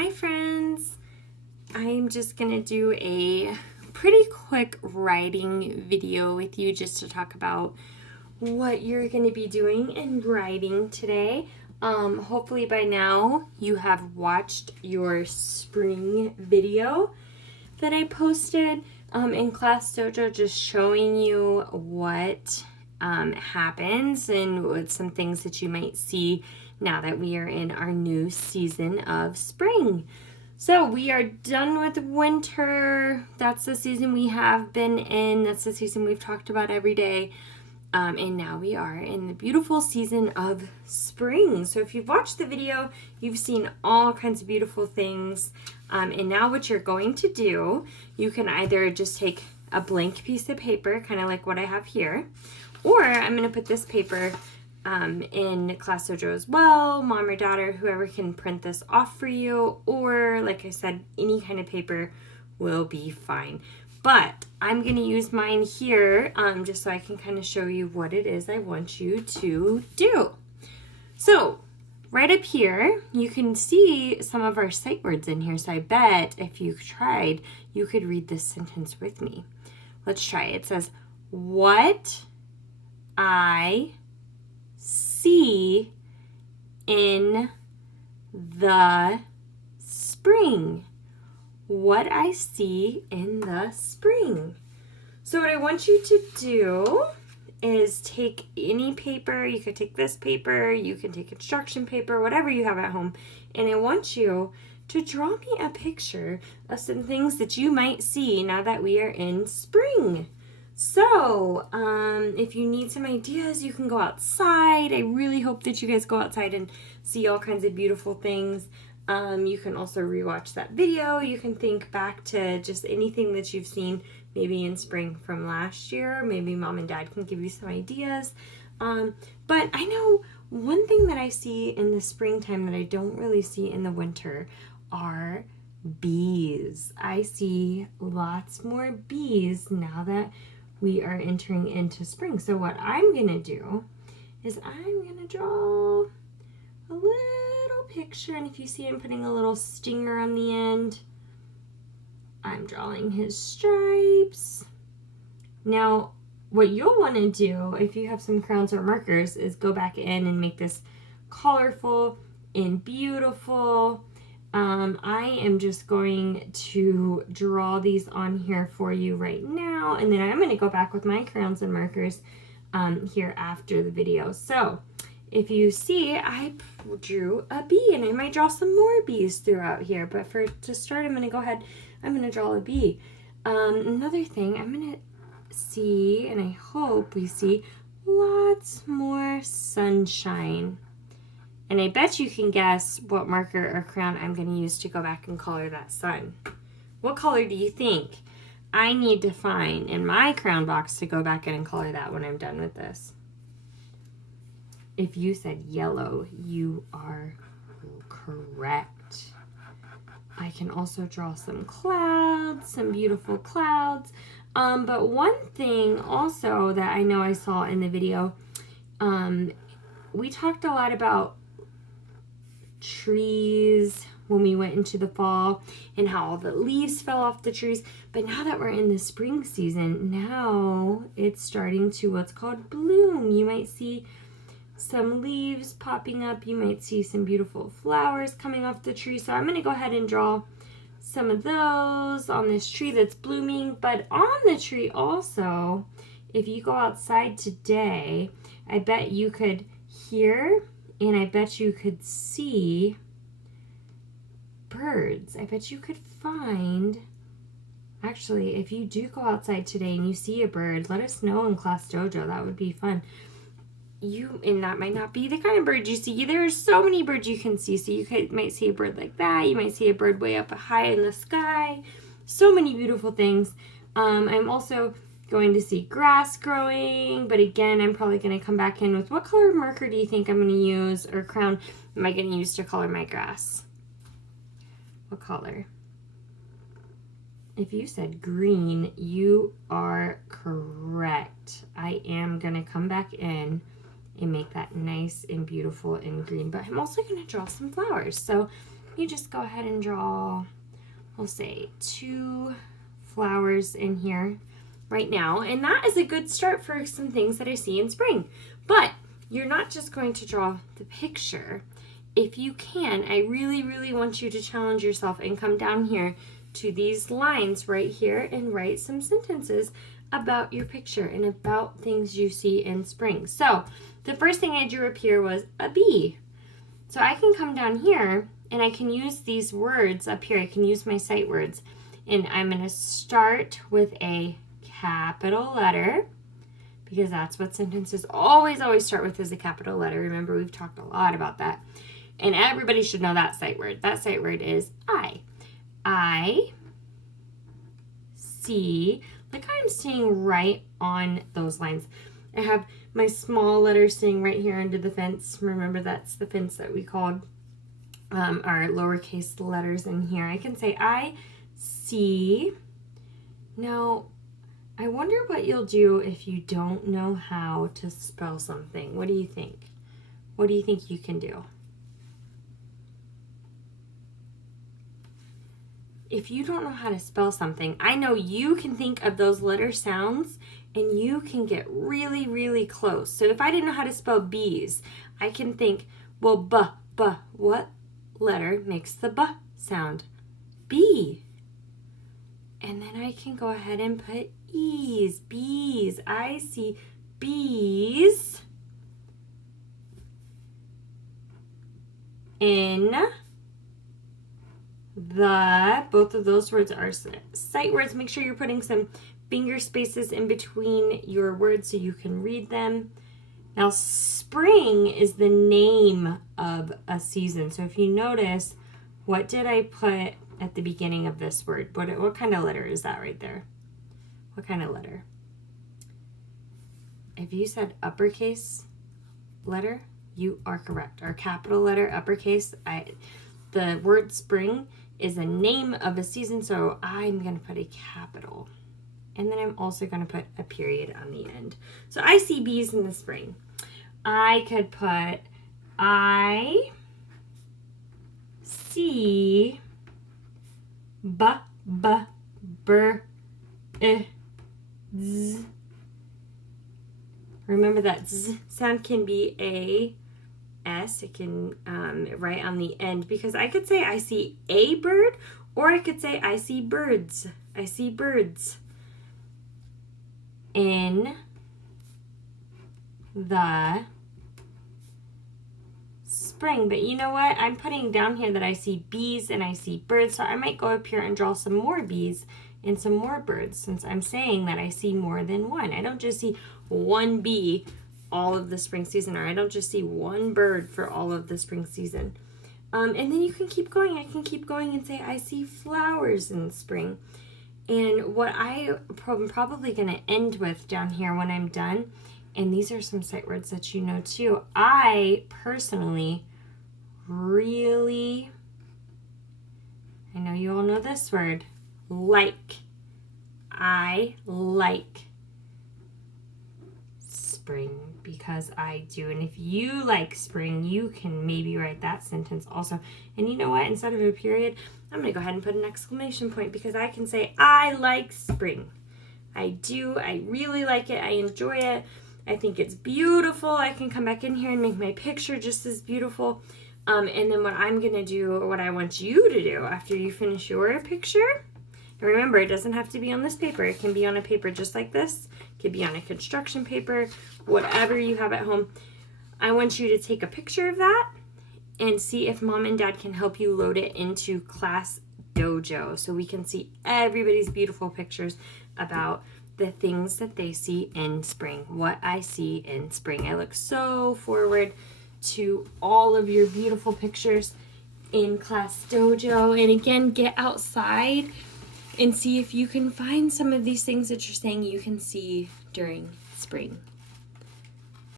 Hi friends! I'm just going to do a pretty quick writing video with you just to talk about what you're going to be doing in writing today. Hopefully by now you have watched your spring video that I posted in Class Dojo, just showing you what happens and what some things that you might see now that we are in our new season of spring. So we are done with winter. That's the season we have been in. That's the season we've talked about every day. And now we are in the beautiful season of spring. So if you've watched the video, you've seen all kinds of beautiful things. And now what you're going to do, you can either just take a blank piece of paper, kind of like what I have here, or I'm going to put this paper in Class Dojo as well. Mom or dad or whoever can print this off for you, or like I said, any kind of paper will be fine. But I'm going to use mine here just so I can kind of show you what it is I want you to do. So right up here, you can see some of our sight words in here. So I bet if you tried, you could read this sentence with me. Let's try it. It says, what I see in the spring. What I see in the spring. So what I want you to do is take any paper. You could take this paper, you can take instruction paper, whatever you have at home, and I want you to draw me a picture of some things that you might see now that we are in spring. So if you need some ideas, you can go outside. I really hope that you guys go outside and see all kinds of beautiful things. You can also rewatch that video. You can think back to just anything that you've seen maybe in spring from last year. Maybe mom and dad can give you some ideas. But I know one thing that I see in the springtime that I don't really see in the winter are bees. I see lots more bees now that we are entering into spring. So what I'm going to do is I'm going to draw a little picture, and if you see I'm putting a little stinger on the end, I'm drawing his stripes. Now what you'll want to do if you have some crayons or markers is go back in and make this colorful and beautiful. I am just going to draw these on here for you right now, and then I'm going to go back with my crayons and markers here after the video. So if you see, I drew a bee, and I might draw some more bees throughout here, but to start, I'm going to go ahead, I'm going to draw a bee. Another thing, I'm going to see, and I hope we see, lots more sunshine. And I bet you can guess what marker or crayon I'm going to use to go back and color that sun. What color do you think I need to find in my crayon box to go back in and color that when I'm done with this? If you said yellow, you are correct. I can also draw some clouds, some beautiful clouds. But one thing also that I know I saw in the video, we talked a lot about trees when we went into the fall and how all the leaves fell off the trees. But now that we're in the spring season, now it's starting to what's called bloom. You might see some leaves popping up. You might see some beautiful flowers coming off the tree. So I'm going to go ahead and draw some of those on this tree that's blooming. But on the tree also, if you go outside today, I bet you could hear and I bet you could see birds. I bet you could find, actually, if you do go outside today and you see a bird, let us know in Class Dojo. That would be fun. And that might not be the kind of bird you see. There's so many birds you can see. So you might see a bird like that. You might see a bird way up high in the sky. So many beautiful things. I'm also going to see grass growing, but again, I'm probably going to come back in with what color marker do you think I'm going to use, or crayon am I going to use to color my grass? What color? If you said green, you are correct. I am going to come back in and make that nice and beautiful and green, but I'm also going to draw some flowers. So you just go ahead and draw, we'll say 2 flowers in here right now. And that is a good start for some things that I see in spring. But you're not just going to draw the picture. If you can, I really, really want you to challenge yourself and come down here to these lines right here and write some sentences about your picture and about things you see in spring. So the first thing I drew up here was a bee. So I can come down here and I can use these words up here. I can use my sight words. And I'm going to start with a capital letter, because that's what sentences always start with, is a capital letter. Remember, we've talked a lot about that. And everybody should know that sight word. That sight word is I. I see, like I'm staying right on those lines. I have my small letters staying right here under the fence. Remember, that's the fence that we called our lowercase letters in here. I can say I see. Now, I wonder what you'll do if you don't know how to spell something. What do you think? What do you think you can do? If you don't know how to spell something, I know you can think of those letter sounds and you can get really, really close. So if I didn't know how to spell bees, I can think, well, what letter makes the B sound? B. And then I can go ahead and put E's, bees. I see bees in the, both of those words are sight words. Make sure you're putting some finger spaces in between your words so you can read them. Now, spring is the name of a season. So if you notice, what did I put at the beginning of this word? What kind of letter is that right there? What kind of letter? If you said uppercase letter, you are correct. Or capital letter, uppercase. The word spring is a name of a season, so I'm going to put a capital. And then I'm also going to put a period on the end. So I see bees in the spring. I could put I see z. Remember that z sound can be a S. It can right on the end, because I could say I see a bird, or I could say I see birds. I see birds in the spring. But you know what? I'm putting down here that I see bees and I see birds, so I might go up here and draw some more bees and some more birds, since I'm saying that I see more than one. I don't just see one bee all of the spring season, or I don't just see one bird for all of the spring season. And then you can keep going. I can keep going and say I see flowers in the spring. And what I'm probably going to end with down here when I'm done, and these are some sight words that you know too, I personally really, I know you all know this word, like. I like spring, because I do. And if you like spring, you can maybe write that sentence also. And you know what? Instead of a period, I'm going to go ahead and put an exclamation point, because I can say I like spring. I do. I really like it. I enjoy it. I think it's beautiful. I can come back in here and make my picture just as beautiful. And then what I'm going to do, or what I want you to do after you finish your picture, and remember, it doesn't have to be on this paper. It can be on a paper just like this. It could be on a construction paper, whatever you have at home. I want you to take a picture of that and see if Mom and Dad can help you load it into Class Dojo, so we can see everybody's beautiful pictures about the things that they see in spring, what I see in spring. I look so forward to all of your beautiful pictures in Class Dojo. And again, get outside and see if you can find some of these things that you're saying you can see during spring.